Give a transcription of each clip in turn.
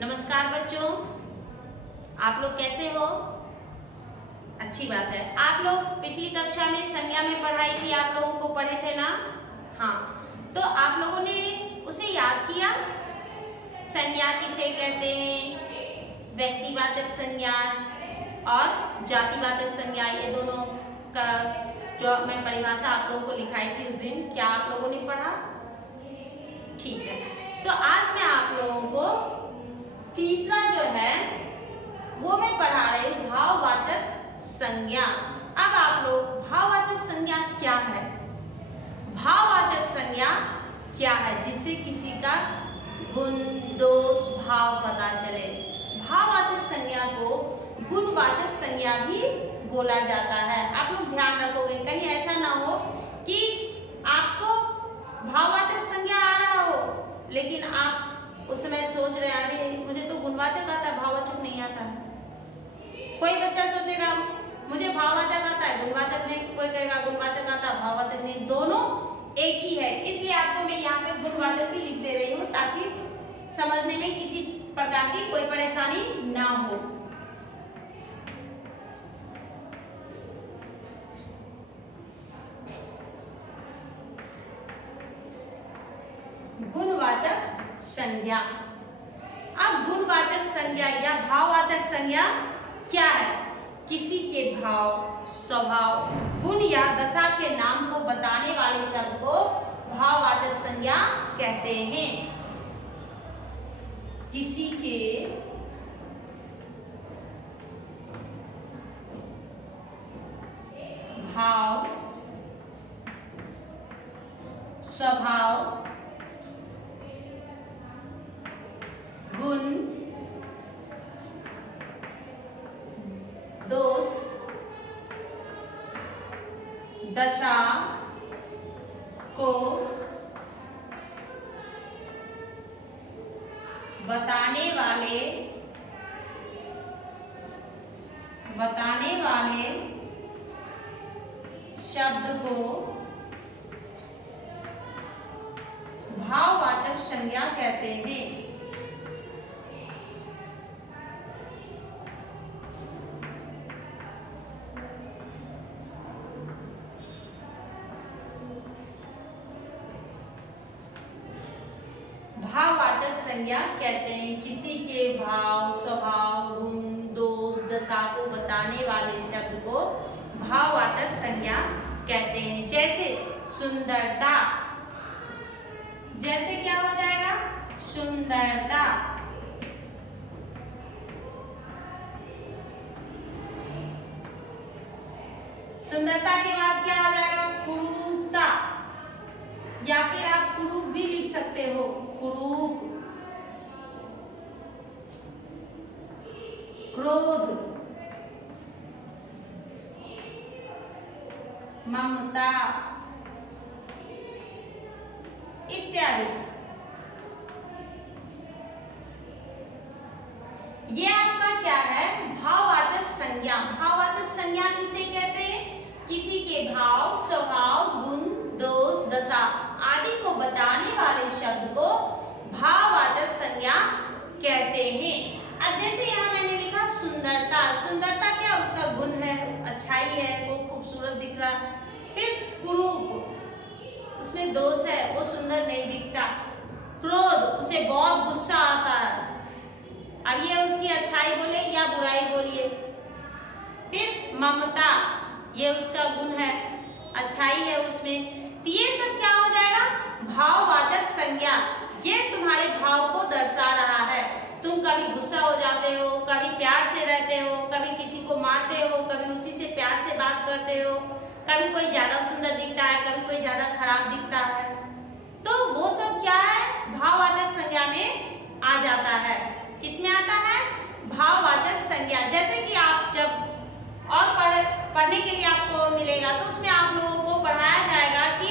नमस्कार बच्चों, आप लोग कैसे हो? अच्छी बात है। आप लोग पिछली कक्षा में संज्ञा में पढ़ाई थी, आप लोगों को पढ़े थे ना? हाँ, तो आप लोगों ने उसे याद किया? संज्ञा किसे कहते हैं? व्यक्तिवाचक संज्ञा और जातिवाचक संज्ञा, ये दोनों का जो मैं परिभाषा आप लोगों को लिखाई थी उस दिन, क्या आप लोगों ने पढ़ा? ठीक है, तो आज मैं आप लोगों को तीसरा जो है वो मैं पढ़ा रही हूँ, भाववाचक संज्ञा। अब आप लोग भाववाचक संज्ञा क्या है? भाववाचक संज्ञा क्या है जिससे किसी का गुण, दोष, भाव पता चले। भाववाचक संज्ञा को गुणवाचक संज्ञा भी बोला जाता है। आप लोग ध्यान रखोगे, कहीं ऐसा ना हो कि आपको भाववाचक संज्ञा आ रहा हो लेकिन आप उस समय सोच रहे हैं अरे मुझे तो गुणवाचक आता है, भाववाचक नहीं आता है। कोई बच्चा सोचेगा मुझे भाववाचक आता है, गुणवाचक नहीं, कोई कहेगा गुणवाचक आता है, भाववाचक नहीं, दोनों एक ही है। इसलिए आपको मैं यहाँ पे गुणवाचक ही लिख दे रही हूँ ताकि समझने में किसी प्रकार की कोई परेशानी ना हो। गुणवाचक संज्ञा। अब गुणवाचक संज्ञा या भाववाचक संज्ञा क्या है? किसी के भाव, स्वभाव, गुण या दशा के नाम को बताने वाले शब्द को भाववाचक संज्ञा कहते हैं। किसी के भाव, स्वभाव, गुण, दोष, दशा को बताने वाले शब्द को भाववाचक संज्ञा कहते हैं। भाववाचक संज्ञा कहते हैं किसी के भाव, स्वभाव, गुण, दोष, दशा को बताने वाले शब्द को भाववाचक संज्ञा कहते हैं। जैसे सुंदरता, जैसे क्या हो जाएगा? सुंदरता। सुंदरता के बाद क्या आ जाएगा? कुरूपता, या फिर आप कुरूप भी लिख सकते हो, कुरूप। क्रोध, ममता इत्यादि। ये आपका क्या है? भाववाचक संज्ञा। भाववाचक संज्ञा किसे कहते हैं? किसी के भाव, स्वभाव, गुण, दोष, दशा आदि को बताने वाले शब्द को भाववाचक संज्ञा कहते हैं। अब जैसे यहाँ मैंने लिखा सुंदरता। सुंदरता क्या? उसका गुण है, अच्छाई है, वो खूबसूरत दिख रहा है। फिर कुरूप, उसमें दोष है, वो सुंदर नहीं दिखता। क्रोध, उसे बहुत गुस्सा आता है। अब ये उसकी अच्छाई बोले या बुराई बोलिए। फिर ममता, ये उसका गुण है, अच्छाई है उसमें। तो ये सब क्या हो जाएगा? भाववाचक संज्ञा। ये तुम्हारे भाव को दर्शा रहा है। तुम कभी गुस्सा हो जाते हो, कभी प्यार से रहते हो, कभी किसी को मारते हो, कभी उसी से प्यार से बात करते हो, कभी कोई ज्यादा सुंदर दिखता है, कभी कोई ज्यादा खराब दिखता है। तो वो सब क्या है? भाववाचक संज्ञा में आ जाता है। किसमें आता है? भाववाचक संज्ञा। जैसे कि आप जब और पढ़ने के लिए आपको मिलेगा तो उसमें आप लोगों को पढ़ाया जाएगा कि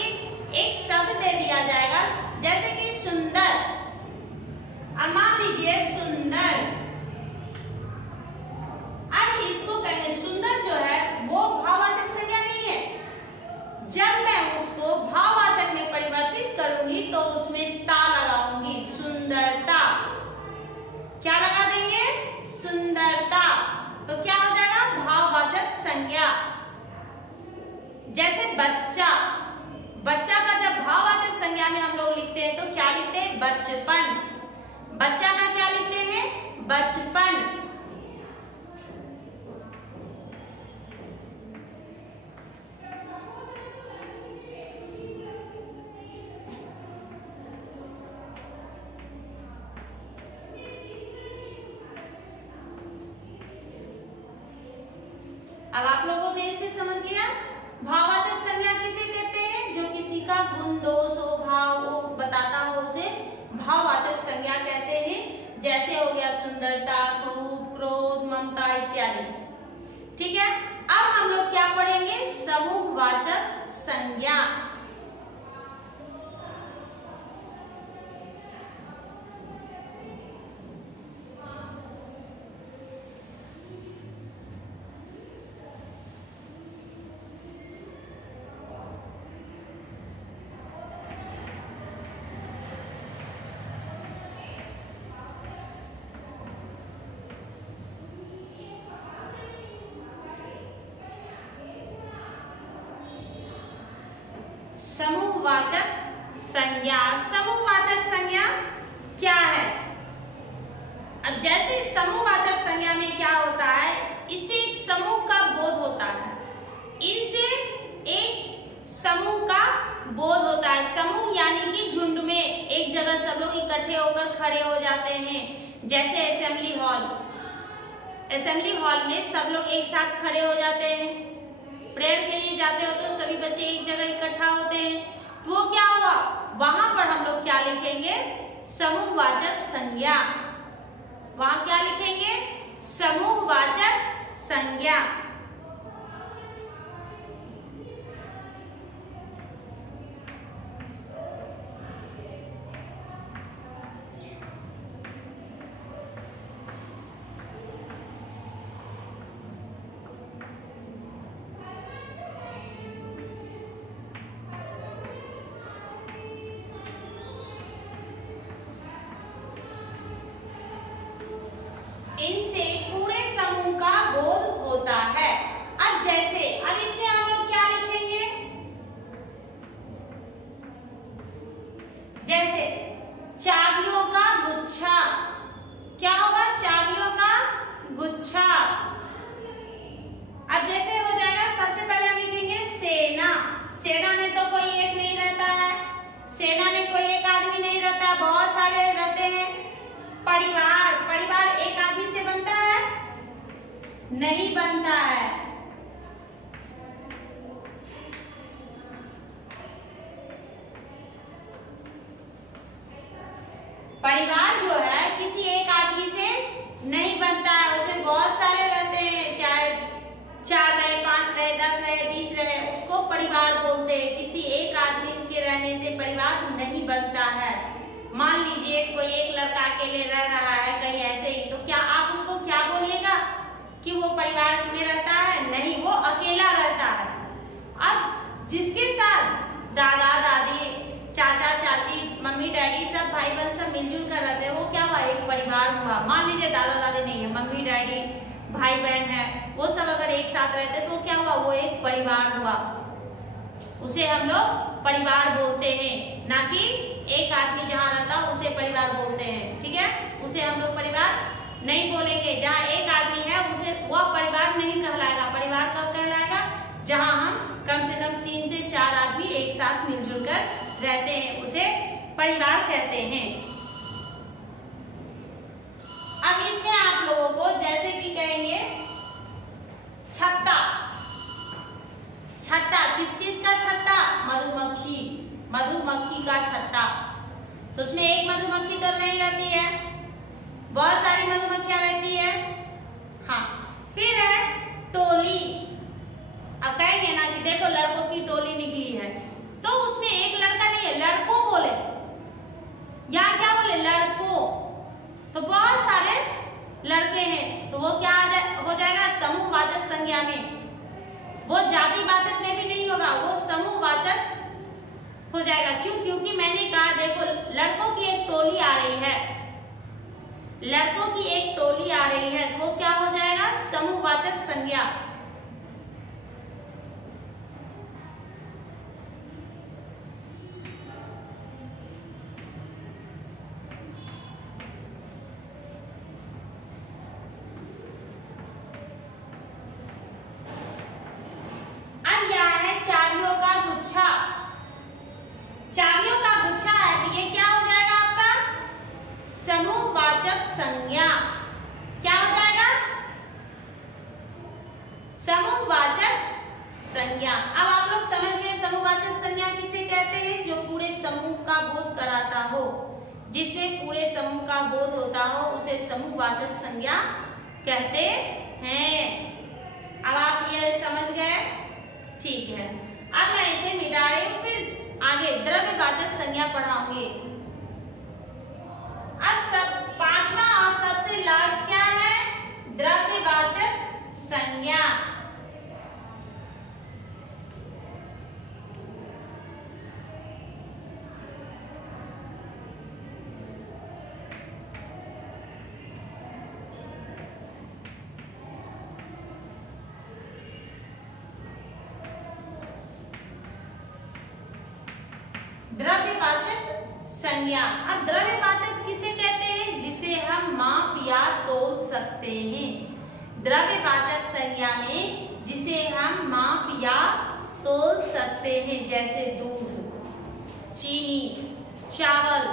एक शब्द दे दिया जाएगा, जैसे कि सुंदर। अब मान लीजिए सुंदर, अब इसको कहेंगे सुंदर जो है वो भाववाचक संज्ञा नहीं है। जब मैं उसको भाववाचक में परिवर्तित करूंगी तो उसमें ता लगाऊंगी, सुंदरता। क्या जैसे बच्चा, बच्चा का जब भाववाचक संज्ञा में हम लोग लिखते हैं तो क्या लिखते हैं? बचपन। बच्चा का क्या लिखते हैं? बचपन। अब आप लोगों ने इसे समझ लिया। भाववाचक संज्ञा किसे कहते हैं? जो किसी का गुण, दोष, भाव वो बताता हो उसे भाववाचक संज्ञा कहते हैं। जैसे हो गया सुंदरता, रूप, क्रोध, ममता इत्यादि। ठीक है, अब हम लोग क्या पढ़ेंगे? समूहवाचक संज्ञा। समूहवाचक संज्ञा। समूहवाचक संज्ञा क्या है? अब जैसे समूहवाचक संज्ञा में क्या होता है, इससे एक समूह का बोध होता है, इनसे एक समूह का बोध होता है। समूह यानी कि झुंड में एक जगह सब लोग इकट्ठे होकर खड़े हो जाते हैं। जैसे असेंबली हॉल, असेंबली हॉल में सब लोग एक साथ खड़े हो जाते हैं। प्रेयर के लिए जाते हो तो सभी बच्चे एक जगह इकट्ठा होते हैं, तो वो क्या हुआ? वहां पर हम लोग क्या लिखेंगे? समूहवाचक संज्ञा। वहां क्या लिखेंगे? समूहवाचक संज्ञा। इनसे पूरे समूह का बोध होता है। अब जैसे, अब इसमें हम लोग क्या लिखेंगे? जैसे चाबियों का गुच्छा। क्या होगा? चाबियों का गुच्छा। अब जैसे हो जाएगा, सबसे पहले हम लिखेंगे सेना। सेना में तो कोई एक नहीं रहता है, सेना में कोई एक आदमी नहीं रहता, बहुत सारे रहते हैं। परिवार, परिवार एक आदमी से बनता है? नहीं बनता है। परिवार जो है किसी एक आदमी से नहीं बनता है, उसमें बहुत सारे रहते हैं, चाहे 4 रहे, 5 रहे, 10 रहे, 20 रहे, उसको परिवार बोलते हैं। किसी एक आदमी के रहने से परिवार नहीं बनता है। मान लीजिए कोई एक लड़का अकेले रह रहा है कहीं ऐसे ही, तो क्या आप उसको क्या बोलिएगा कि वो परिवार में रहता है? नहीं, वो अकेला रहता है। अब जिसके साथ दादा दादी, चाचा चाची, मम्मी डैडी सब भाई बहन सब मिलजुल कर रहते हैं, वो क्या हुआ? एक परिवार हुआ। मान लीजिए दादा दादी नहीं है, मम्मी डैडी भाई बहन है, वो सब अगर एक साथ रहते तो क्या हुआ? वो एक परिवार हुआ। उसे हम लोग परिवार बोलते हैं, ना कि एक आदमी जहाँ रहता उसे परिवार बोलते हैं। ठीक है, उसे हम लोग परिवार नहीं बोलेंगे। जहाँ एक आदमी है उसे वह परिवार नहीं कहलाएगा। परिवार कब कहलाएगा? जहाँ हम कम से कम 3 से 4 आदमी एक साथ मिलजुल कर रहते हैं, उसे परिवार कहते हैं। अब इसमें आप लोगों को जैसे कि कहेंगे छत्ता। छत्ता किस चीज का छत्ता? मधुमक्खी, मधुमक्खी का छत्ता। तो उसमें एक मधुमक्खी तो नहीं रहती है, बहुत सारी मधुमक्खियां रहती है। हाँ, फिर है टोली। अब कहेंगे ना कि देखो लड़कों की टोली निकली है, तो उसमें एक लड़का नहीं है, लड़कों बोले या क्या बोले? लड़कों। तो बहुत सारे लड़के हैं, तो वो क्या हो जाएगा? समूहवाचक संज्ञा में। वो जातिवाचक में भी नहीं होगा, वो समूहवाचक हो जाएगा। क्यों? क्योंकि मैंने कहा देखो लड़कों की एक टोली आ रही है, लड़कों की एक टोली आ रही है, तो क्या हो जाएगा? समूहवाचक संज्ञा। संज्ञा क्या हो जाएगा? समूहवाचक संज्ञा। अब आप लोग समझ गए समूहवाचक संज्ञा किसे कहते हैं? जो पूरे समूह का बोध कराता हो, जिसमें पूरे समूह का बोध होता हो उसे समूहवाचक संज्ञा कहते हैं। अब आप ये समझ गए? ठीक है। अब मैं इसे मिटा रही हूँ, फिर आगे द्रव्यवाचक संज्ञा पढ़ाऊंगी। अब सब पांचवा और सबसे लास्ट क्या है? द्रव्यवाचक संज्ञा। द्रव्यवाचक संज्ञा। अब द्रव्यवाचक किसे कहते हैं? जिसे हम माप या तोल सकते हैं। द्रव्यवाचक संज्ञा में जिसे हम माप या तोल सकते हैं, जैसे दूध, चीनी, चावल,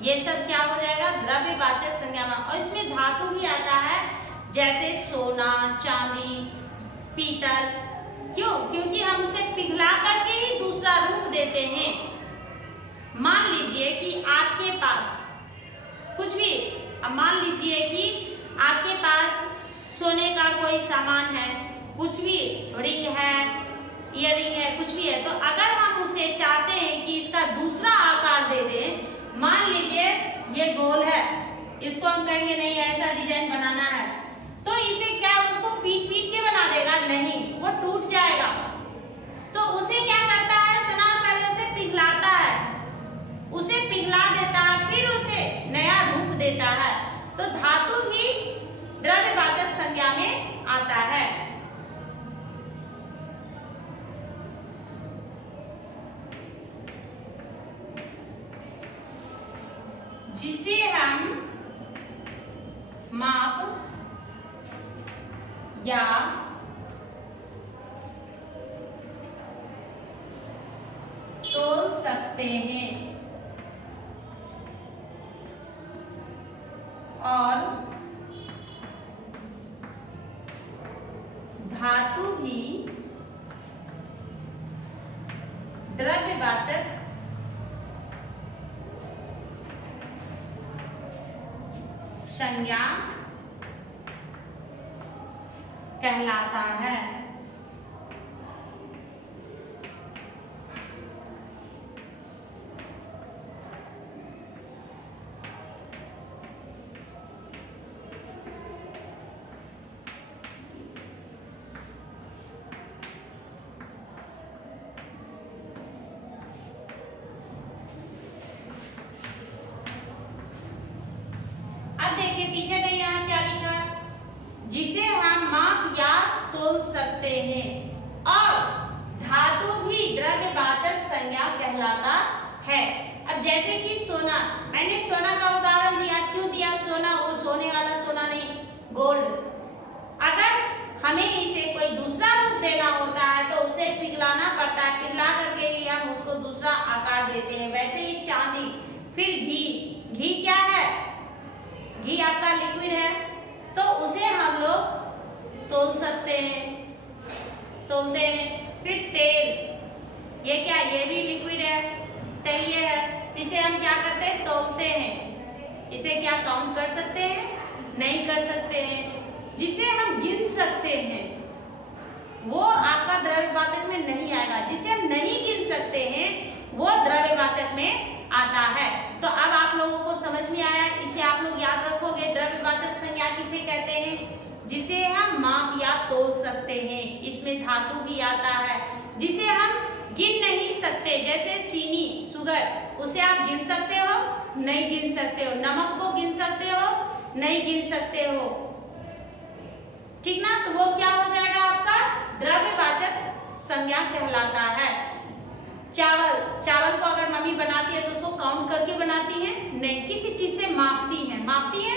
ये सब क्या हो जाएगा? द्रव्यवाचक संज्ञा में। और इसमें धातु भी आता है, जैसे सोना, चांदी, पीतल। क्यों? क्योंकि हम उसे पिघला करके ही दूसरा रूप देते हैं। मान लीजिए कि आपके पास कुछ भी, अब मान लीजिए कि आपके पास सोने का कोई सामान है, कुछ भी, रिंग है, ईयररिंग है, कुछ भी है, तो अगर हम उसे चाहते हैं कि इसका दूसरा आकार दे दें, मान लीजिए ये गोल है, इसको हम कहेंगे नहीं ऐसा डिजाइन बनाना है, तो इसे क्या उसको पीट पीट के बना देगा? नहीं, वो टूट जाएगा। तो उसे क्या करता है सोनार? पहले उसे पिघलाता है, उसे पिघला देता है, फिर उसे नया रूप देता है। तो धातु भी द्रव्यवाचक संज्ञा में आता है। जिसे हम माप या तोल सकते हैं और धातु भी द्रव्यवाचक संज्ञा कहलाता है। पीछे ने यहाँ क्या लिखा? जिसे हम माप या तोल सकते हैं और धातु भी द्रव्यवाचक संज्ञा कहलाता है। अब जैसे कि सोना, मैंने सोना का उदाहरण दिया। क्यों दिया? सोना, वो सोने वाला सोना नहीं, गोल्ड। अगर हमें इसे कोई दूसरा रूप देना होता है तो उसे पिघलाना पड़ता है, पिघला करके ही हम उसको दूसरा आकार देते हैं। वैसे ही चांदी, फिर घी। घी क्या है? घी आपका लिक्विड है, तो उसे हम लोग तोल सकते हैं, तोलते हैं। फिर तेल, ये क्या? ये भी लिक्विड है, तैलीय है, इसे हम क्या करते हैं? तोलते हैं। इसे क्या काउंट कर सकते हैं? नहीं कर सकते हैं। जिसे हम गिन सकते हैं वो आपका द्रव्यवाचक में नहीं आएगा। जिसे हम नहीं गिन सकते हैं वो द्रव्यवाचक में आता है। तो अब आप लोगों को समझ में आया, इसे आप लोग याद रखोगे। द्रव्यवाचक संज्ञा किसे कहते हैं? जिसे हम माप या तोल सकते हैं। इसमें धातु भी आता है, जिसे हम गिन नहीं सकते। जैसे चीनी, शुगर, उसे आप गिन सकते हो? नहीं गिन सकते हो। नमक को गिन सकते हो? नहीं गिन सकते हो। ठीक ना? तो वो क्या हो जाएगा? आपका द्रव्यवाचक संज्ञा कहलाता है। चावल, चावल को अगर मम्मी बनाती है तो उसको काउंट करके बनाती है? नहीं, किसी चीज से मापती है। मापती है?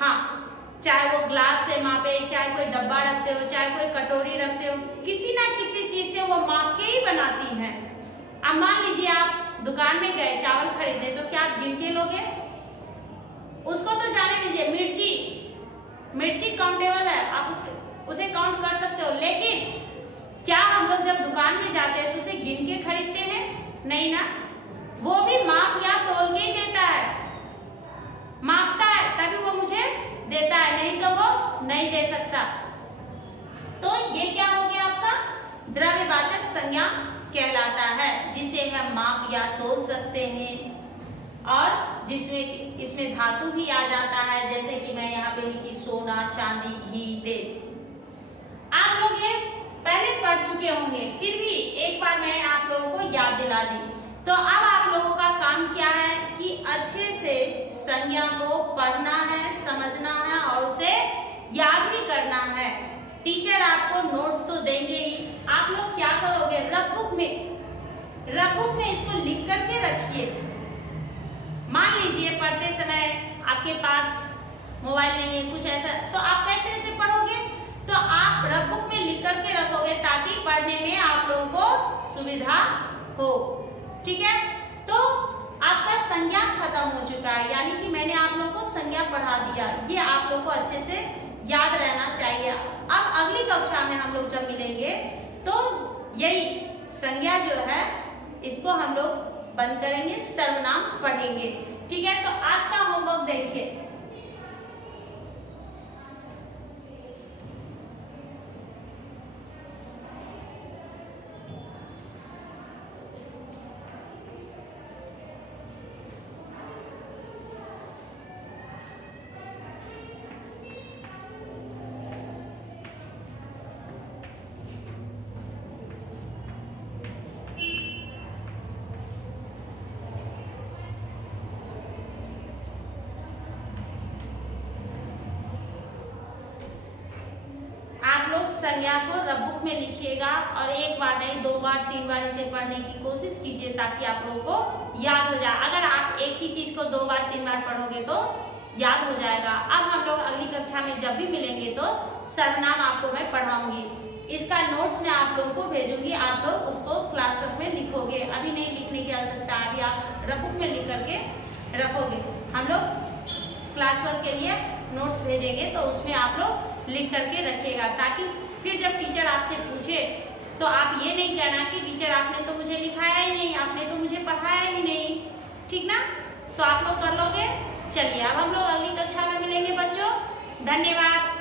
हाँ, चाहे वो ग्लास से मापे, चाहे कोई डब्बा रखते हो, चाहे कोई कटोरी रखते हो, किसी ना किसी चीज से वो माप के ही बनाती है। अब मान लीजिए आप दुकान में गए चावल खरीदे, तो क्या आप गिन के लोगे? उसको तो जाने दीजिए, मिर्ची, मिर्ची काउंटेबल है, आप उसे काउंट कर सकते हो, लेकिन क्या हम लोग जब दुकान में जाते हैं तो उसे गिन के खरीदते हैं? नहीं ना, वो भी माप या तोल के ही देता है, मापता है तभी वो मुझे देता है, नहीं तो वो नहीं दे सकता। तो ये क्या हो गया आपका द्रव्यवाचक संज्ञा कहलाता है, जिसे हम माप या तोल सकते हैं और जिसमें इसमें धातु भी आ जाता है, जैसे कि मैं यहाँ पे लिखी सोना, चांदी, घी, तेल। आप लोग ये पहले पढ़ चुके होंगे, फिर भी एक बार मैं आप लोगों को याद दिला दी। तो अब आप लोगों का काम क्या है कि अच्छे से संज्ञा को पढ़ना है, समझना है और उसे याद भी करना है। टीचर आपको नोट्स तो देंगे ही, आप लोग क्या करोगे, रफबुक में इसको लिख करके रखिए। मान लीजिए पढ़ते समय आपके पास मोबाइल नहीं है, कुछ ऐसा, तो आप कैसे पढ़ोगे? तो आप रफबुक में लिख करके रखोगे ताकि पढ़ने में आप लोगों को सुविधा हो। ठीक है, तो आपका संज्ञा खत्म हो चुका है, यानी कि मैंने आप लोगों को संज्ञा पढ़ा दिया, ये आप लोगों को अच्छे से याद रहना चाहिए। अब अगली कक्षा में हम लोग जब मिलेंगे तो यही संज्ञा जो है इसको हम लोग बंद करेंगे, सर्वनाम पढ़ेंगे। ठीक है, तो आज का होमवर्क देखिए। संज्ञा को रफबुक में लिखिएगा और एक बार नहीं, 2 बार 3 बार इसे पढ़ने की कोशिश कीजिए ताकि आप लोगों को याद हो जाए। अगर आप एक ही चीज को 2 बार 3 बार पढ़ोगे तो याद हो जाएगा। अब हम लोग अगली कक्षा में जब भी मिलेंगे तो सर्वनाम आपको मैं पढ़ाऊंगी, इसका नोट्स मैं आप लोगों को भेजूंगी, आप लोग उसको क्लासवर्क में लिखोगे। अभी नहीं लिखने की आवश्यकता है, अभी आप रफबुक में लिख करके रखोगे। हम लोग क्लासवर्क के लिए नोट्स भेजेंगे तो उसमें आप लोग लिख करके रखिएगा, ताकि फिर जब टीचर आपसे पूछे तो आप ये नहीं कहना कि टीचर आपने तो मुझे लिखाया ही नहीं, आपने तो मुझे पढ़ाया ही नहीं। ठीक ना, तो आप लोग कर लोगे। चलिए अब हम लोग अगली कक्षा में मिलेंगे बच्चों, धन्यवाद।